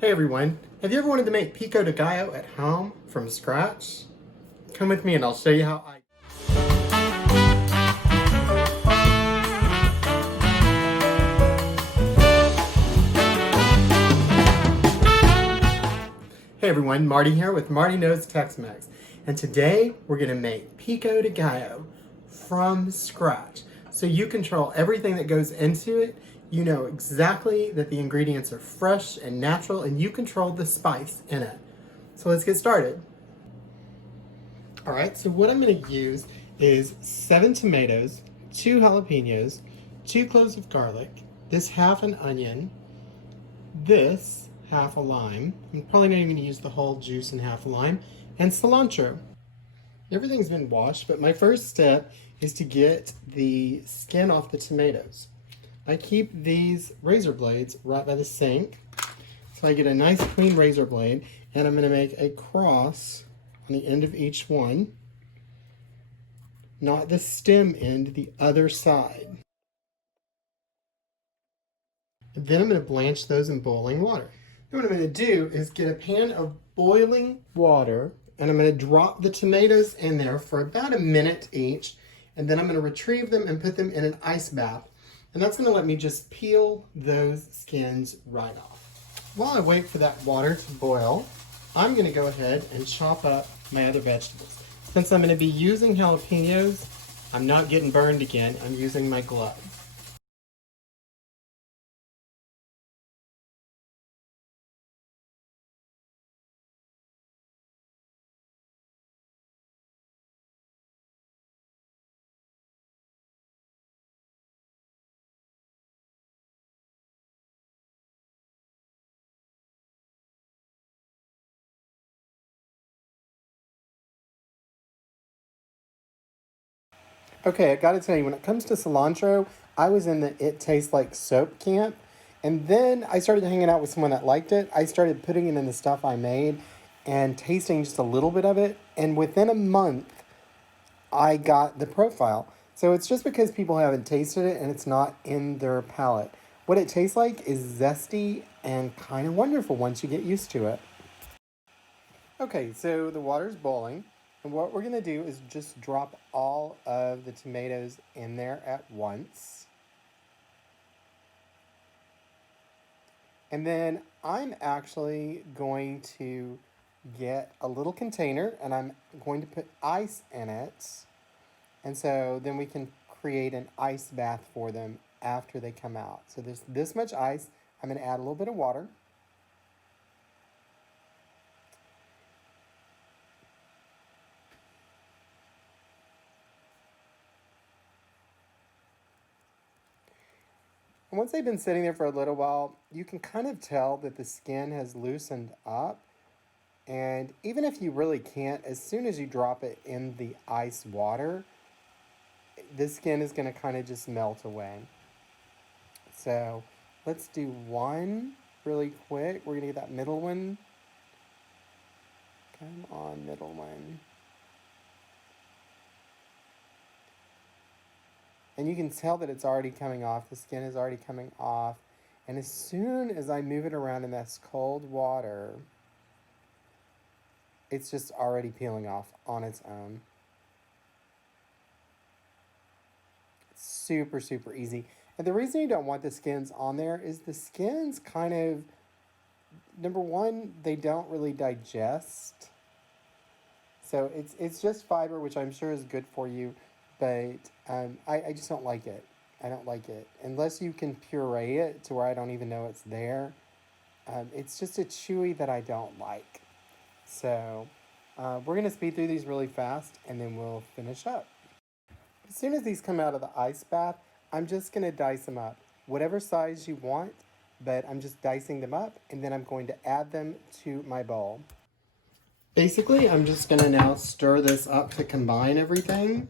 Hey everyone, have you ever wanted to make Pico de Gallo at home from scratch? Come with me and I'll show you how I... Hey everyone, Marty here with Marty Knows Tex-Mex. And today we're going to make Pico de Gallo from scratch. So you control everything that goes into it. You know exactly that the ingredients are fresh and natural, and you control the spice in it. So let's get started. All right, so what I'm going to use is 7 tomatoes, 2 jalapenos, 2 cloves of garlic, this half an onion, this half a lime. I'm probably not even going to use the whole juice and half a lime, and cilantro. Everything's been washed, but my first step is to get the skin off the tomatoes. I keep these razor blades right by the sink, so I get a nice clean razor blade, and I'm going to make a cross on the end of each one, not the stem end, the other side. And then I'm going to blanch those in boiling water. Then what I'm going to do is get a pan of boiling water, and I'm going to drop the tomatoes in there for about a minute each, and then I'm going to retrieve them and put them in an ice bath. And that's going to let me just peel those skins right off. While I wait for that water to boil, I'm going to go ahead and chop up my other vegetables. Since I'm going to be using jalapenos, I'm not getting burned again. I'm using my gloves. Okay, I gotta tell you, when it comes to cilantro, I was in the It Tastes Like Soap camp, and then I started hanging out with someone that liked it. I started putting it in the stuff I made and tasting just a little bit of it, and within a month, I got the profile. So it's just because people haven't tasted it and it's not in their palate. What it tastes like is zesty and kind of wonderful once you get used to it. Okay, so the water's boiling, and what we're gonna do is just drop all of the tomatoes in there at once. And then I'm actually going to get a little container and I'm going to put ice in it. And so then we can create an ice bath for them after they come out. So there's this much ice. I'm gonna add a little bit of water. And once they've been sitting there for a little while, you can kind of tell that the skin has loosened up. And even if you really can't, as soon as you drop it in the ice water, the skin is going to kind of just melt away. So let's do one really quick. We're going to get that middle one. Come on, middle one. And you can tell that it's already coming off. The skin is already coming off. And as soon as I move it around in this cold water, it's just already peeling off on its own. It's super, super easy. And the reason you don't want the skins on there is the skins kind of, number one, they don't really digest. So it's just fiber, which I'm sure is good for you. But I just don't like it. I don't like it. Unless you can puree it to where I don't even know it's there. It's just a chewy that I don't like. So we're going to speed through these really fast and then we'll finish up. As soon as these come out of the ice bath, I'm just going to dice them up. Whatever size you want, but I'm just dicing them up and then I'm going to add them to my bowl. Basically, I'm just going to now stir this up to combine everything.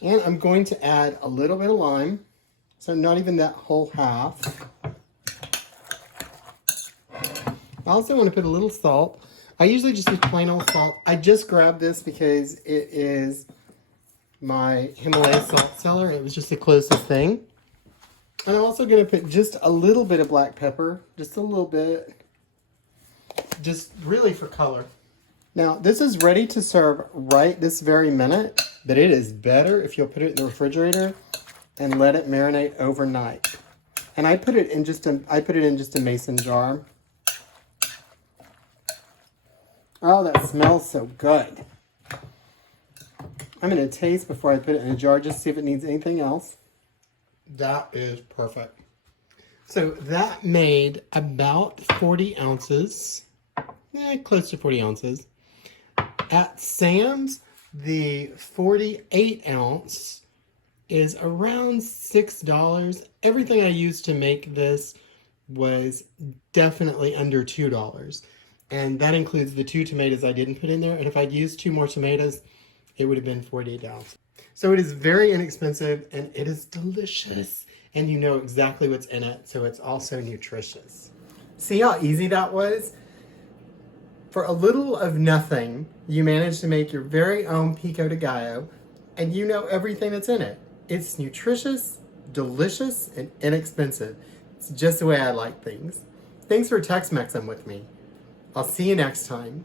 And I'm going to add a little bit of lime, so not even that whole half. I also want to put a little salt. I usually just use plain old salt. I just grabbed this because it is my Himalaya salt cellar. It was just the closest thing. And I'm also going to put just a little bit of black pepper, just a little bit, just really for color. Now, this is ready to serve right this very minute, but it is better if you'll put it in the refrigerator and let it marinate overnight. And I put it in just a mason jar. Oh, that smells so good. I'm going to taste before I put it in a jar just to see if it needs anything else. That is perfect. So that made about 40 ounces, close to 40 ounces. At Sam's, the 48 ounce is around $6. Everything I used to make this was definitely under $2. And that includes the 2 tomatoes I didn't put in there. And if I'd used 2 more tomatoes, it would have been 48 ounces. So it is very inexpensive and it is delicious. And you know exactly what's in it, so it's also nutritious. See how easy that was? For a little of nothing, you managed to make your very own Pico de Gallo, and you know everything that's in it. It's nutritious, delicious, and inexpensive. It's just the way I like things. Thanks for Tex-Mexing with me. I'll see you next time.